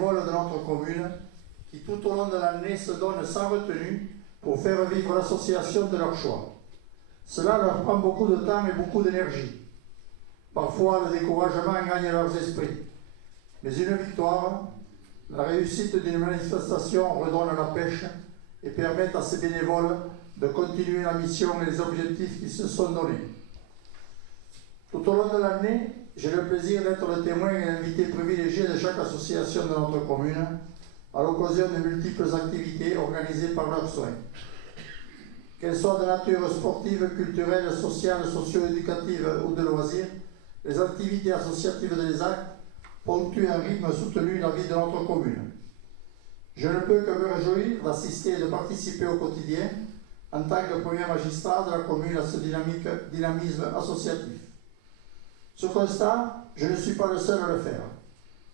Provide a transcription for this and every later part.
bénévoles de notre commune qui tout au long de l'année se donnent sans retenue pour faire vivre l'association de leur choix. Cela leur prend beaucoup de temps et beaucoup d'énergie. Parfois, le découragement gagne leurs esprits. Mais une victoire, la réussite d'une manifestation redonne la pêche et permet à ces bénévoles de continuer la mission et les objectifs qu'ils se sont donnés. Tout au long de l'année, j'ai le plaisir d'être le témoin et l'invité privilégié de chaque association de notre commune à l'occasion de multiples activités organisées par leurs soins. Qu'elles soient de nature sportive, culturelle, sociale, socio-éducative ou de loisirs, les activités associatives de l'ESAC ponctuent un rythme soutenu la vie de notre commune. Je ne peux que me réjouir d'assister et de participer au quotidien en tant que premier magistrat de la commune à ce dynamisme associatif. Ce constat, je ne suis pas le seul à le faire.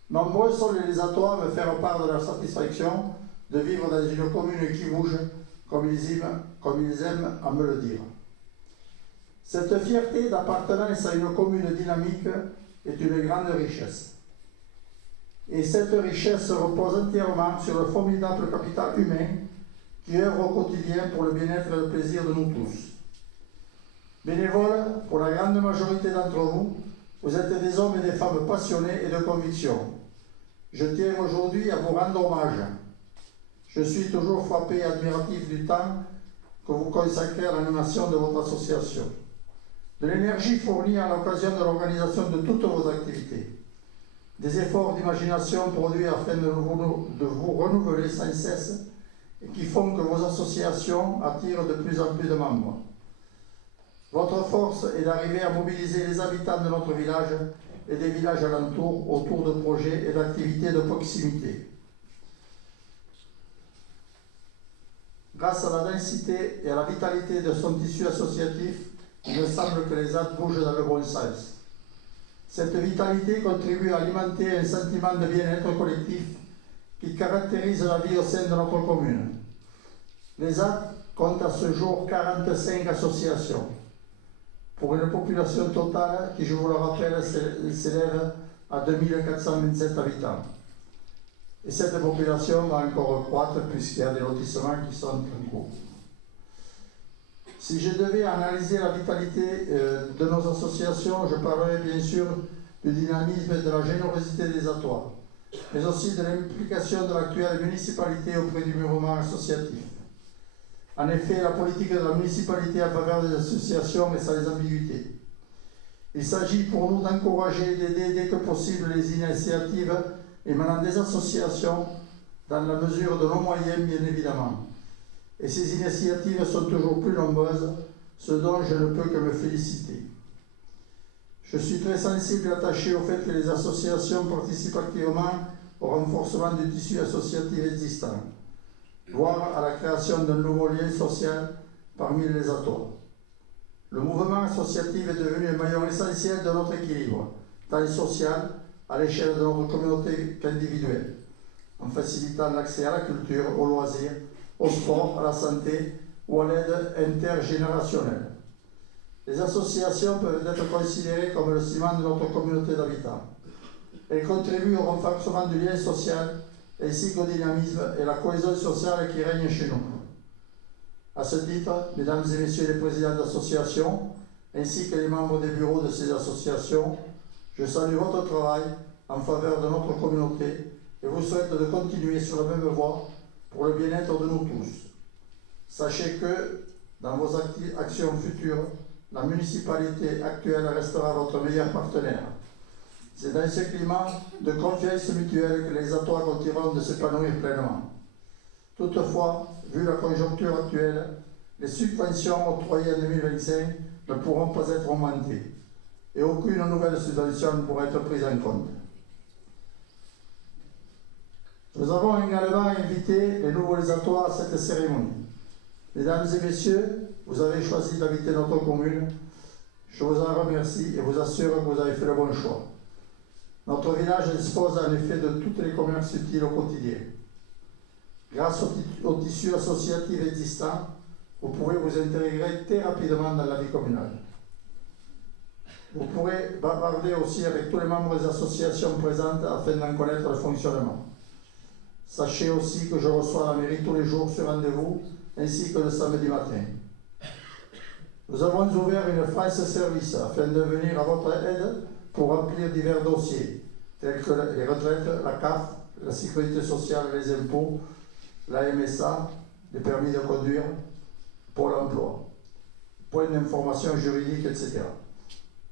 Nombreux sont les Lésatois à me faire part de leur satisfaction de vivre dans une commune qui bouge, comme ils aiment à me le dire. Cette fierté d'appartenance à une commune dynamique est une grande richesse. Et cette richesse repose entièrement sur le formidable capital humain qui œuvre au quotidien pour le bien-être et le plaisir de nous tous. Bénévoles, pour la grande majorité d'entre vous, vous êtes des hommes et des femmes passionnés et de conviction. Je tiens aujourd'hui à vous rendre hommage. Je suis toujours frappé et admiratif du temps que vous consacrez à l'animation de votre association, de l'énergie fournie à l'occasion de l'organisation de toutes vos activités, des efforts d'imagination produits afin de vous renouveler sans cesse et qui font que vos associations attirent de plus en plus de membres. Votre force est d'arriver à mobiliser les habitants de notre village et des villages alentours autour de projets et d'activités de proximité. Grâce à la densité et à la vitalité de son tissu associatif, il me semble que les actes bougent dans le bon sens. Cette vitalité contribue à alimenter un sentiment de bien-être collectif qui caractérise la vie au sein de notre commune. Les actes comptent à ce jour 45 associations, pour une population totale qui, je vous le rappelle, s'élève à 2427 habitants. Et cette population va encore croître puisqu'il y a des lotissements qui sont en cours. Si je devais analyser la vitalité de nos associations, je parlerais bien sûr du dynamisme et de la générosité des Atois, mais aussi de l'implication de l'actuelle municipalité auprès du mouvement associatif. En effet, la politique de la municipalité en faveur des associations est sans ambiguïté. Il s'agit pour nous d'encourager et d'aider dès que possible les initiatives émanant des associations dans la mesure de nos moyens, bien évidemment. Et ces initiatives sont toujours plus nombreuses, ce dont je ne peux que me féliciter. Je suis très sensible et attaché au fait que les associations participent activement au renforcement du tissu associatif existant, voire à la création d'un nouveau lien social parmi les Atois. Le mouvement associatif est devenu un maillon essentiel de notre équilibre, tant social, à l'échelle de notre communauté qu'individuelle, en facilitant l'accès à la culture, aux loisirs, au sport, à la santé ou à l'aide intergénérationnelle. Les associations peuvent être considérées comme le ciment de notre communauté d'habitants. Elles contribuent au renforcement du lien social ainsi qu'au dynamisme et la cohésion sociale qui règne chez nous. À ce titre, mesdames et messieurs les présidents d'associations, ainsi que les membres des bureaux de ces associations, je salue votre travail en faveur de notre communauté et vous souhaite de continuer sur la même voie pour le bien-être de nous tous. Sachez que, dans vos actions futures, la municipalité actuelle restera votre meilleur partenaire. C'est dans ce climat de confiance mutuelle que les Atois continueront de s'épanouir pleinement. Toutefois, vu la conjoncture actuelle, les subventions octroyées en 2025 ne pourront pas être augmentées et aucune nouvelle subvention ne pourra être prise en compte. Nous avons également invité les nouveaux Atois à cette cérémonie. Mesdames et messieurs, vous avez choisi d'habiter notre commune. Je vous en remercie et vous assure que vous avez fait le bon choix. Notre village dispose en effet de tous les commerces utiles au quotidien. Grâce au tissu associatif existant, vous pourrez vous intégrer très rapidement dans la vie communale. Vous pourrez bavarder aussi avec tous les membres des associations présentes afin d'en connaître le fonctionnement. Sachez aussi que je reçois à la mairie tous les jours sur rendez-vous, ainsi que le samedi matin. Nous avons ouvert une France Service afin de venir à votre aide pour remplir divers dossiers, tels que les retraites, la CAF, la sécurité sociale, les impôts, la MSA, les permis de conduire, Pôle emploi, point d'information juridique, etc.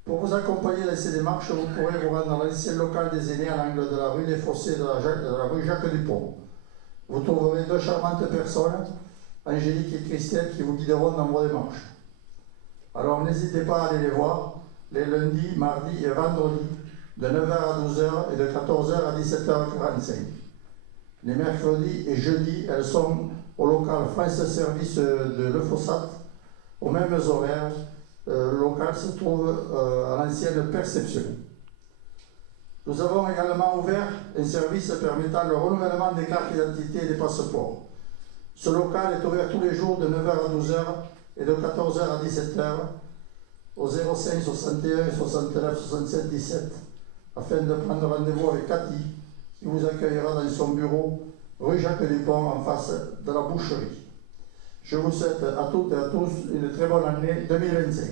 Pour vous accompagner dans ces démarches, vous pourrez vous rendre dans l'ancien local des aînés à l'angle de la rue des Fossés et de la rue Jacques-Dupont. Vous trouverez deux charmantes personnes, Angélique et Christelle, qui vous guideront dans vos démarches. Alors n'hésitez pas à aller les voir les lundis, mardis et vendredis de 9h à 12h et de 14h à 17h45. Les mercredis et jeudis, elles sont au local France Service de Le Fossat, aux mêmes horaires. Le local se trouve à l'ancienne Perception. Nous avons également ouvert un service permettant le renouvellement des cartes d'identité et des passeports. Ce local est ouvert tous les jours de 9h à 12h et de 14h à 17h au 05 61 69 67 17 afin de prendre rendez-vous avec Cathy qui vous accueillera dans son bureau rue Jacques-Dupont en face de la boucherie. Je vous souhaite à toutes et à tous une très bonne année 2025.